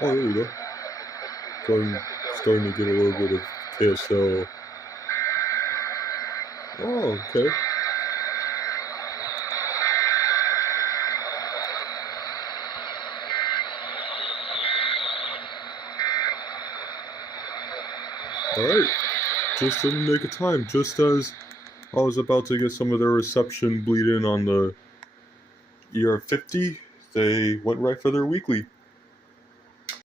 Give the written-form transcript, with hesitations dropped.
Oh, there we go. Starting to get a little bit of KSL. Oh, okay. Alright. Just in the nick of time. Just as I was about to get some of their reception bleed in on the ER50, they went right for their weekly.